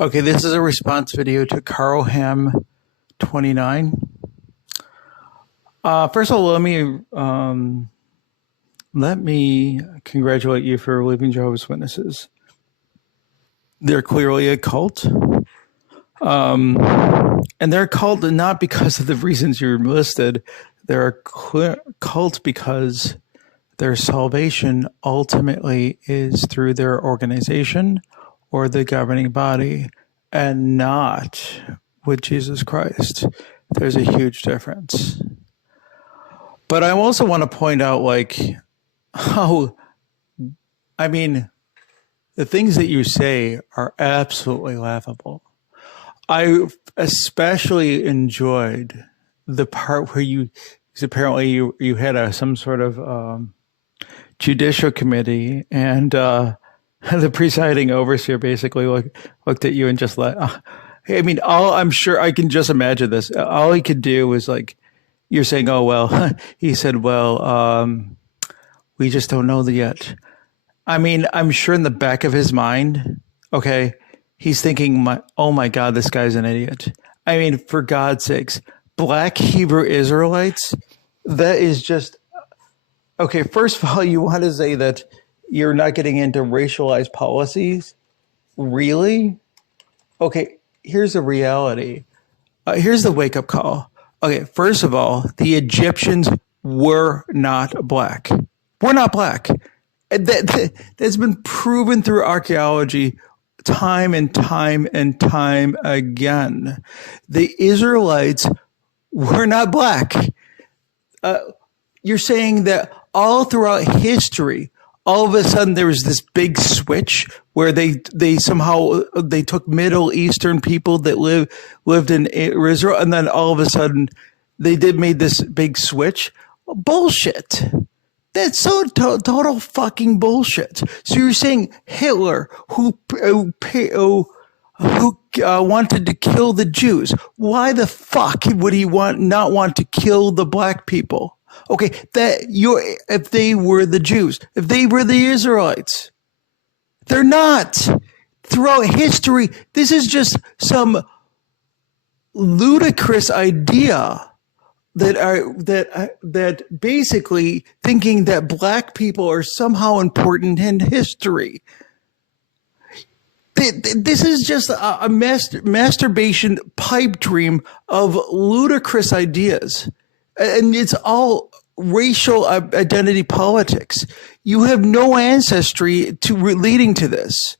Okay, this is a response video to caroham29. First of all, let me congratulate you for leaving Jehovah's Witnesses. They're clearly a cult. And they're a cult not because of the reasons you listed. They're a cult because their salvation ultimately is through their organization or the governing body, and not with Jesus Christ. There's a huge difference. But I also want to point out, the things that you say are absolutely laughable. I especially enjoyed the part where apparently you had some sort of judicial committee, and the presiding overseer basically looked at you and just I'm sure I can just imagine this. All he could do was you're saying, oh, well, he said, well, we just don't know yet. I'm sure in the back of his mind, okay, he's thinking, oh my God, this guy's an idiot. For God's sakes, Black Hebrew Israelites, that is just, okay, first of all, you want to say that you're not getting into racialized policies? Really? Okay, here's the reality. Here's the wake-up call. Okay, first of all, the Egyptians were not black. We're not black. That's been proven through archaeology time and time and time again. The Israelites were not black. You're saying that all throughout history, all of a sudden there was this big switch where they took Middle Eastern people that lived in Israel, and then all of a sudden they made this big switch. Bullshit. That's so total fucking bullshit. So you're saying Hitler, who wanted to kill the Jews, why the fuck would he not want to kill the black people? Okay, if they were the Jews, if they were the Israelites, they're not. Throughout history, this is just some ludicrous idea that basically thinking that black people are somehow important in history. This is just a masturbation pipe dream of ludicrous ideas. And it's all racial identity politics. You have no ancestry leading to this.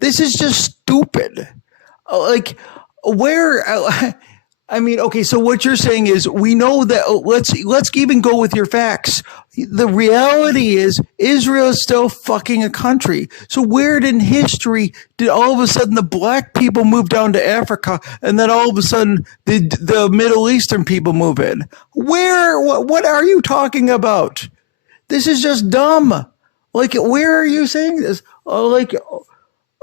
This is just stupid. Okay, so what you're saying is we know that let's even go with your facts. The reality is Israel is still fucking a country. So where in history did all of a sudden the black people move down to Africa, and then all of a sudden the Middle Eastern people move in? What are you talking about? This is just dumb. Where are you saying this? Like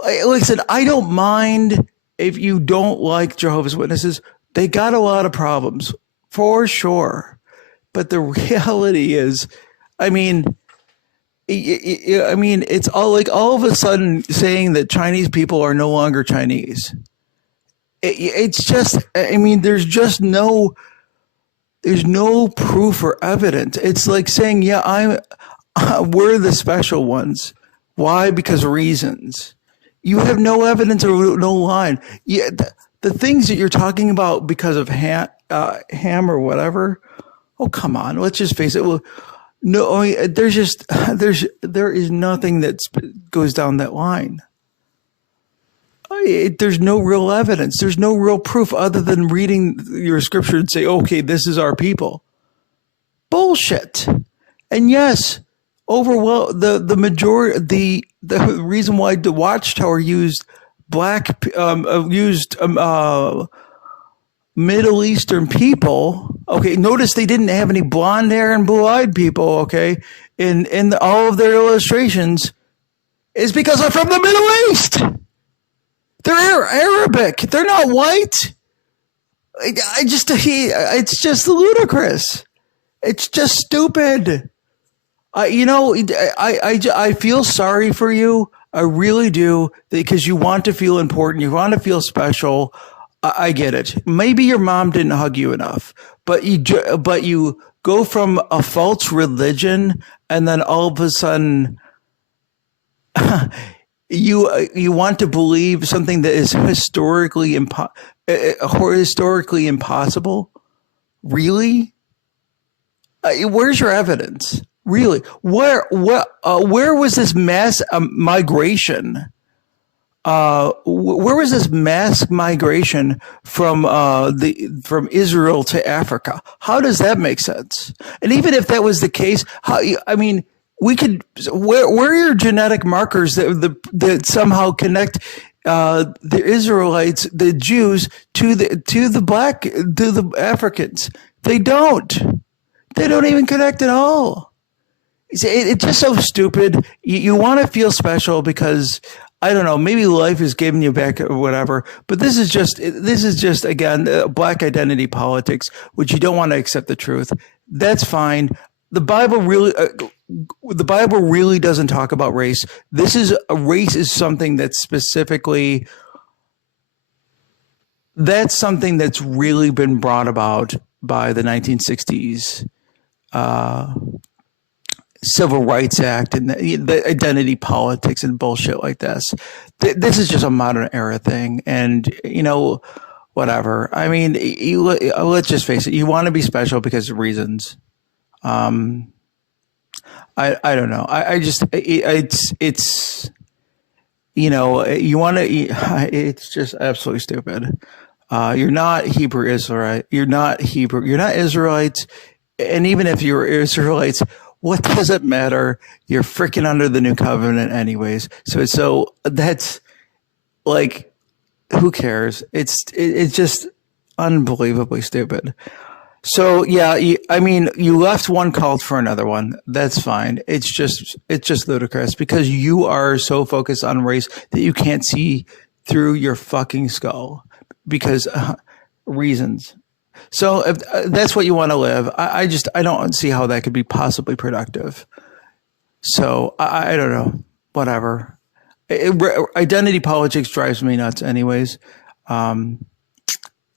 I said, I don't mind if you don't like Jehovah's Witnesses. They got a lot of problems, for sure. But the reality is, it's all of a sudden saying that Chinese people are no longer Chinese. It's just, there's no proof or evidence. It's like saying, yeah, we're the special ones. Why? Because reasons. You have no evidence or no line. Yeah. The things that you're talking about because of ham or whatever, oh, come on, let's just face it. Well, no, there is nothing that goes down that line. There's no real evidence. There's no real proof other than reading your scripture and say, okay, this is our people. Bullshit. And yes, the majority, the reason why the Watchtower used Middle Eastern people. Okay, notice they didn't have any blonde hair and blue-eyed people. Okay, in all of their illustrations, is because they're from the Middle East. They're Arabic. They're not white. It's just ludicrous. It's just stupid. I feel sorry for you. I really do, because you want to feel important. You want to feel special. I get it. Maybe your mom didn't hug you enough, but you go from a false religion, and then all of a sudden you want to believe something that is historically impossible. Really? Where's your evidence? Really? Where was this mass migration? Where was this mass migration from Israel to Africa? How does that make sense? And even if that was the case, we could. Where are your genetic markers that somehow connect the Israelites, the Jews, to the Africans? They don't. They don't even connect at all. It's just so stupid. You want to feel special because, I don't know, maybe life is giving you back or whatever. But this is just again, black identity politics, which you don't want to accept the truth. That's fine. The Bible really doesn't talk about race. Race is something that's specifically, that's something that's really been brought about by the 1960s Civil Rights Act and the identity politics and bullshit like this. This is just a modern era thing, and whatever. I mean, let's just face it. You want to be special because of reasons. I don't know. It's you want to. It's just absolutely stupid. You're not Hebrew Israelite. You're not Hebrew. You're not Israelites. And even if you're Israelites, what does it matter? You're freaking under the new covenant anyways. So that's like, who cares? It's just unbelievably stupid. So yeah, you left one cult for another one. That's fine. It's just ludicrous because you are so focused on race that you can't see through your fucking skull because reasons. So if that's what you want to live, I don't see how that could be possibly productive. So I don't know, whatever. Identity politics drives me nuts anyways. And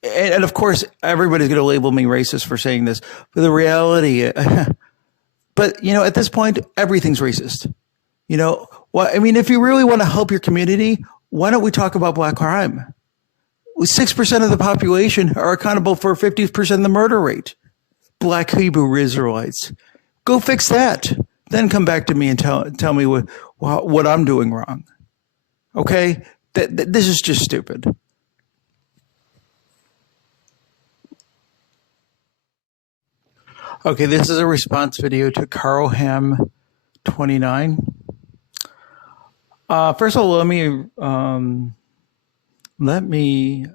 of course, everybody's going to label me racist for saying this, but the reality, but at this point, everything's racist. If you really want to help your community, why don't we talk about black crime? 6% of the population are accountable for 50% of the murder rate. Black Hebrew Israelites. Go fix that. Then come back to me and tell me what I'm doing wrong. Okay? This is just stupid. Okay, this is a response video to caroham29. First of all, let me